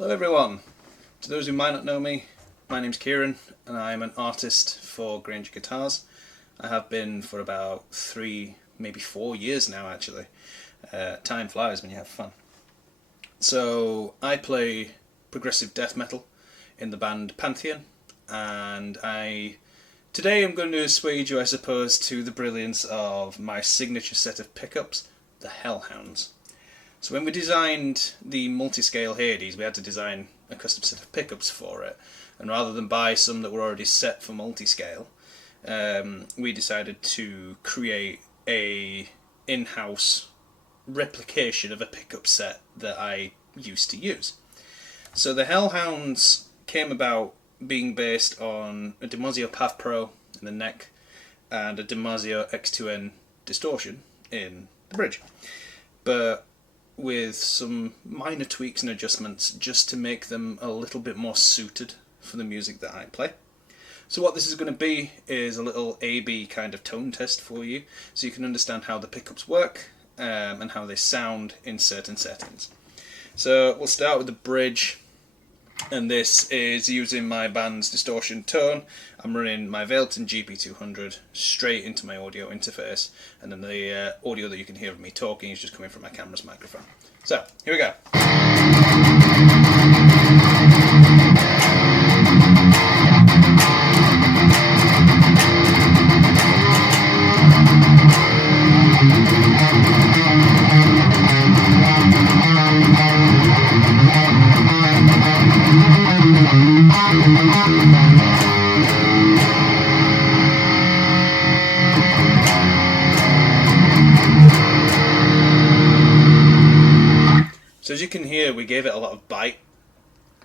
Hello everyone. To those who might not know me, my name's Kieran and I'm an artist for Grainger Guitars. I have been for about 3, maybe 4 years now actually. Time flies when you have fun. So I play progressive death metal in the band Pantheon, and today I'm going to assuage you, I suppose, to the brilliance of my signature set of pickups, the Hellhounds. So when we designed the multi-scale Hades, we had to design a custom set of pickups for it, and rather than buy some that were already set for multi-scale, we decided to create a in-house replication of a pickup set that I used to use. So the Hellhounds came about being based on a DiMarzio PAF Pro in the neck and a DiMarzio X2N distortion in the bridge, but with some minor tweaks and adjustments just to make them a little bit more suited for the music that I play. So what this is going to be is a little A-B kind of tone test for you, so you can understand how the pickups work and how they sound in certain settings. So we'll start with the bridge, and this is using my band's distortion tone. I'm running my Velton GP200 straight into my audio interface, and then the audio that you can hear of me talking is just coming from my camera's microphone. So, here we go. So as you can hear, we gave it a lot of bite.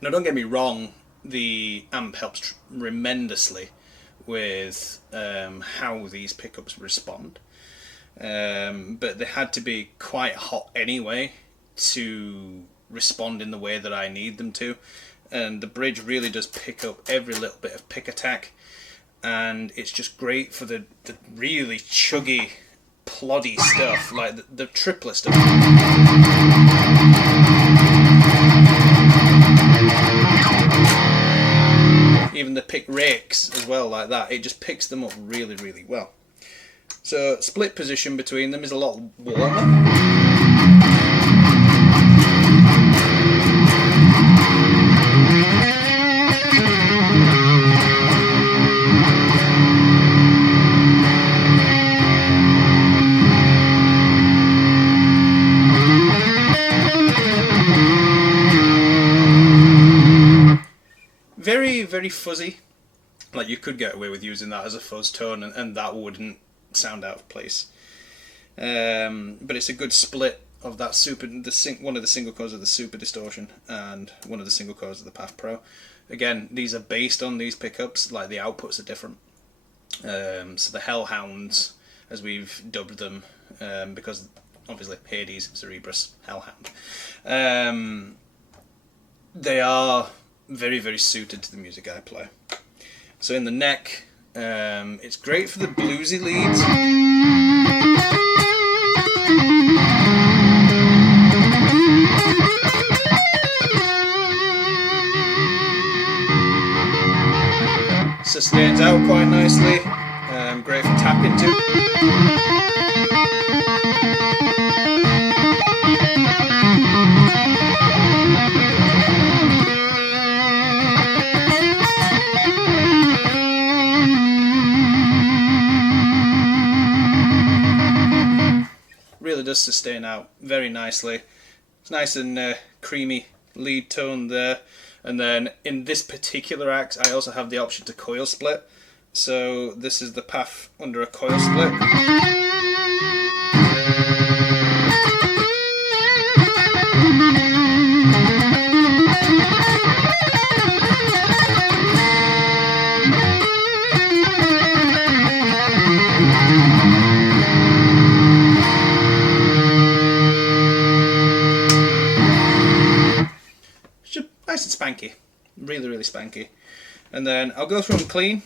Now don't get me wrong, the amp helps tremendously with how these pickups respond, but they had to be quite hot anyway to respond in the way that I need them to, and the bridge really does pick up every little bit of pick attack, and it's just great for the really chuggy, ploddy stuff, like the triplet stuff. Even the pick rakes as well, like that, it just picks them up really, really well. So split position between them is a lot warmer. Very, very fuzzy. Like, you could get away with using that as a fuzz tone, and that wouldn't sound out of place. But it's a good split of that one of the single cores of the Super Distortion and one of the single cores of the PAF Pro. Again, these are based on these pickups, like the outputs are different. So the Hellhounds, as we've dubbed them, because obviously Hades, Cerebrus, Hellhound, they are very, very suited to the music I play. So in the neck, it's great for the bluesy leads. Sustains out quite nicely, great for tapping too. Really does sustain out very nicely. It's nice and creamy lead tone there, and then in this particular axe I also have the option to coil split. So this is the PAF under a coil split. Nice and spanky, really, really spanky. And then I'll go through them clean.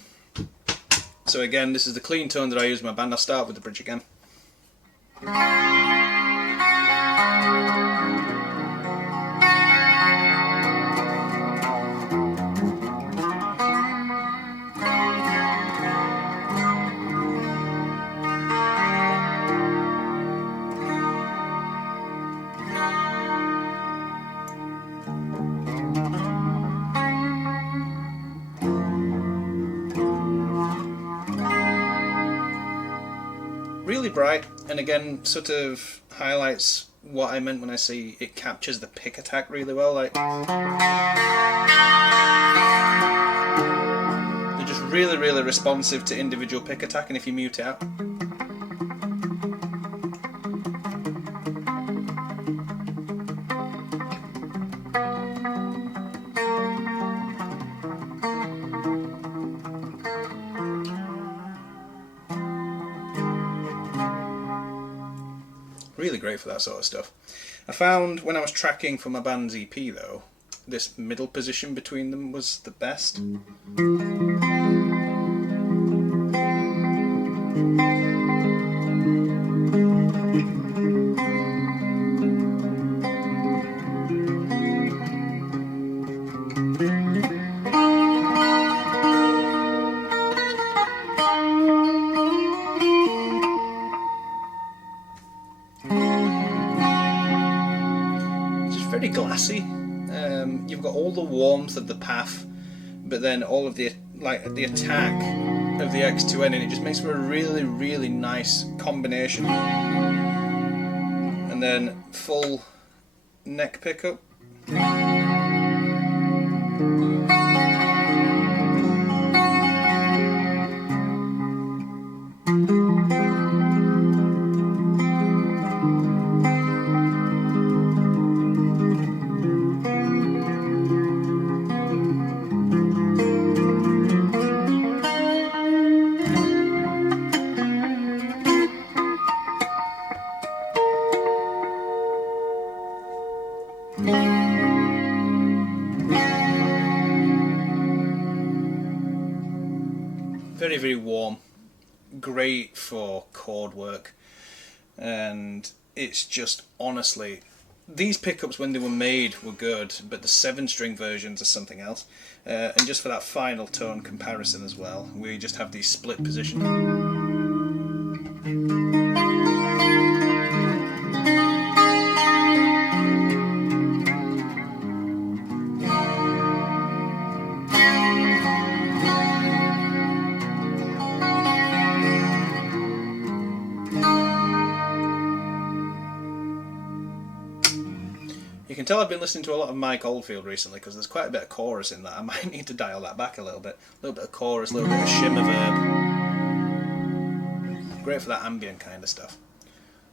So again, this is the clean tone that I use in my band. I'll start with the bridge again. bright, and again sort of highlights what I meant when I say it captures the pick attack really well. Like, they're just really responsive to individual pick attack, and if you mute it out. Really great for that sort of stuff. I found when I was tracking for my band's EP though, this middle position between them was the best. Very glassy. You've got all the warmth of the path, but then all of the attack of the X2N, and it just makes for a really nice combination. And then full neck pickup. Very warm, great for chord work, and it's just, honestly, these pickups when they were made were good, but the 7-string versions are something else. And just for that final tone comparison as well, we just have these split positions. You can tell I've been listening to a lot of Mike Oldfield recently because there's quite a bit of chorus in that. I might need to dial that back a little bit. A little bit of chorus, a little bit of shimmer verb. Great for that ambient kind of stuff.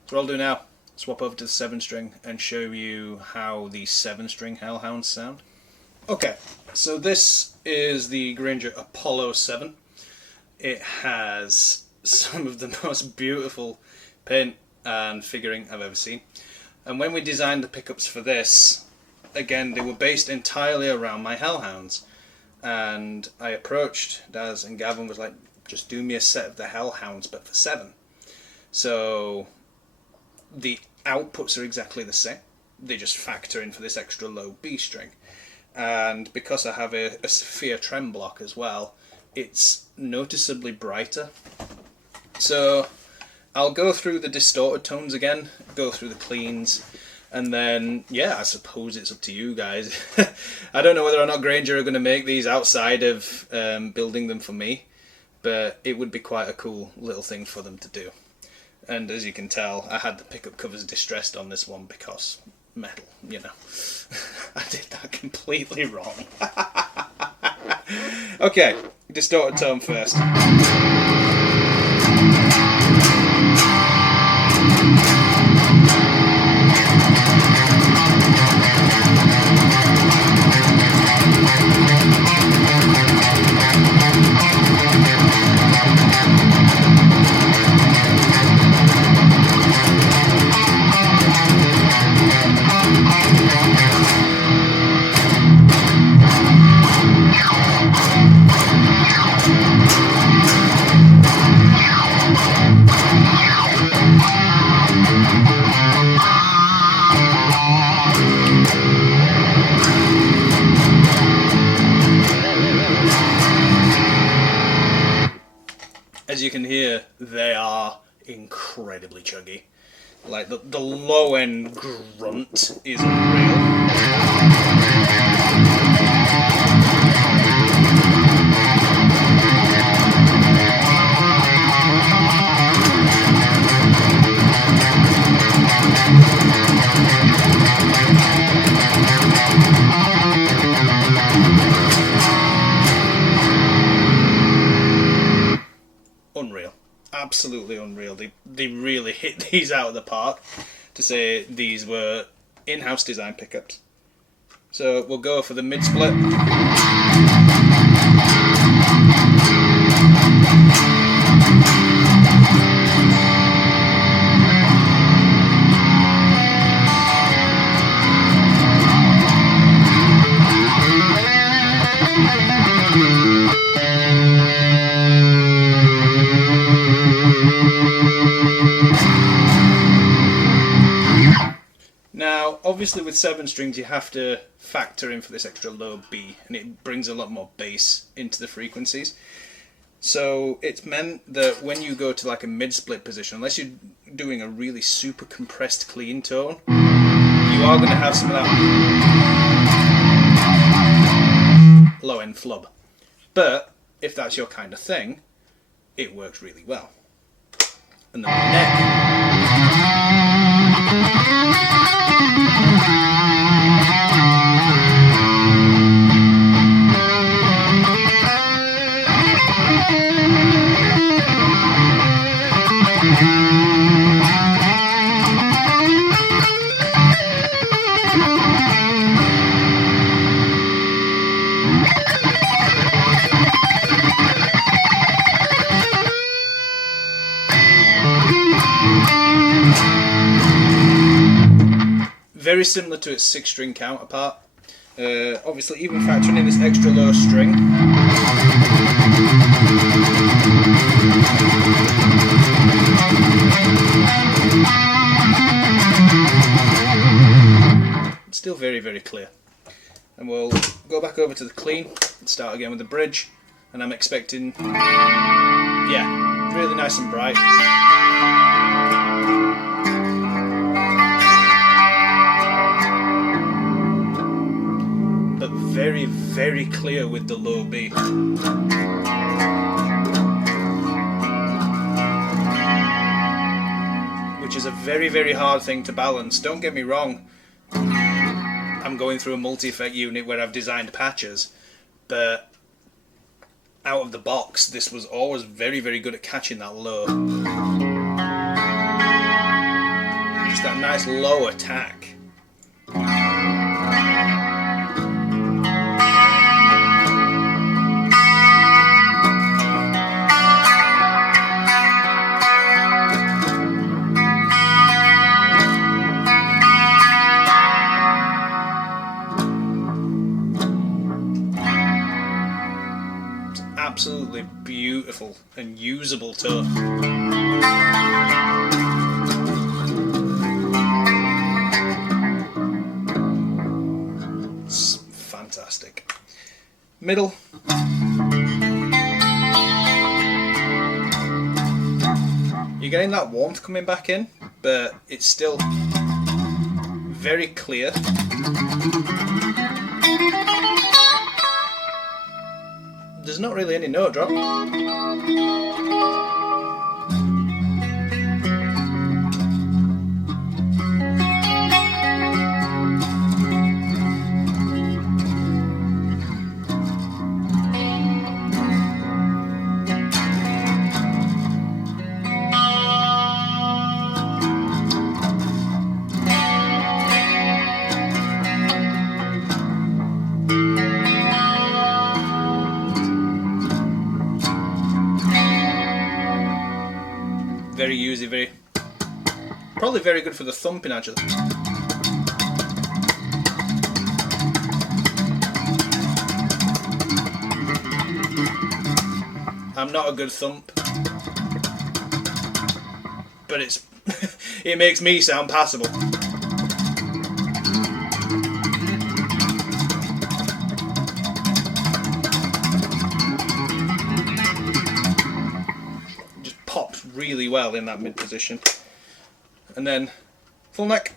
So what I'll do now, swap over to the 7-string and show you how the 7-string Hellhounds sound. Okay, so this is the Grainger Apollo 7. It has some of the most beautiful paint and figuring I've ever seen. And when we designed the pickups for this, again, they were based entirely around my Hellhounds. And I approached Daz, and Gavin was like, just do me a set of the Hellhounds, but for 7. So the outputs are exactly the same. They just factor in for this extra low B string. And because I have a Sophia trem block as well, it's noticeably brighter. So I'll go through the distorted tones again, go through the cleans, and then, yeah, I suppose it's up to you guys. I don't know whether or not Grainger are going to make these outside of building them for me, but it would be quite a cool little thing for them to do. And as you can tell, I had the pickup covers distressed on this one because metal, you know. I did that completely wrong. Okay, distorted tone first. As you can hear, they are incredibly chuggy. Like, the low end grunt is unreal. they really hit these out of the park to say these were in-house design pickups. So we'll go for the mid-split. Now, obviously with 7 strings you have to factor in for this extra low B, and it brings a lot more bass into the frequencies. So it's meant that when you go to like a mid-split position, unless you're doing a really super compressed clean tone, you are going to have some of that low-end flub. But if that's your kind of thing, it works really well. And then the neck. Very similar to its 6-string counterpart. Obviously, even factoring in this extra low string, it's still very, very clear. And we'll go back over to the clean and start again with the bridge. And I'm expecting, yeah, really nice and bright. Very, very clear with the low B. Which is a very, very hard thing to balance. Don't get me wrong, I'm going through a multi-effect unit where I've designed patches, but out of the box this was always very, very good at catching that low. Just that nice low attack. Absolutely beautiful and usable tone. It's fantastic. Middle. You're getting that warmth coming back in, but it's still very clear. There's not really any note drop. Very easy, probably very good for the thumping actually. I'm not a good thump, but it's it makes me sound passable. Really well in that mid position, and then full neck.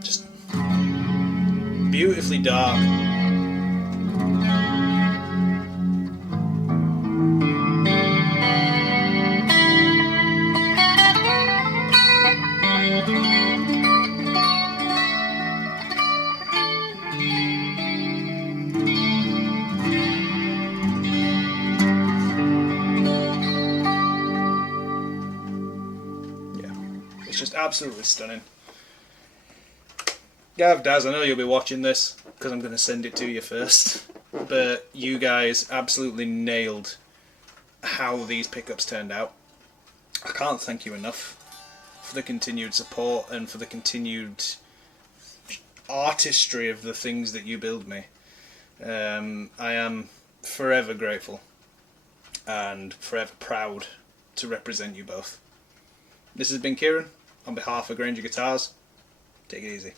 Just beautifully dark. It's just absolutely stunning. Gav, Daz, I know you'll be watching this because I'm going to send it to you first, but you guys absolutely nailed how these pickups turned out. I can't thank you enough for the continued support and for the continued artistry of the things that you build me. I am forever grateful and forever proud to represent you both. This has been Kieran on behalf of Grainger Guitars. Take it easy.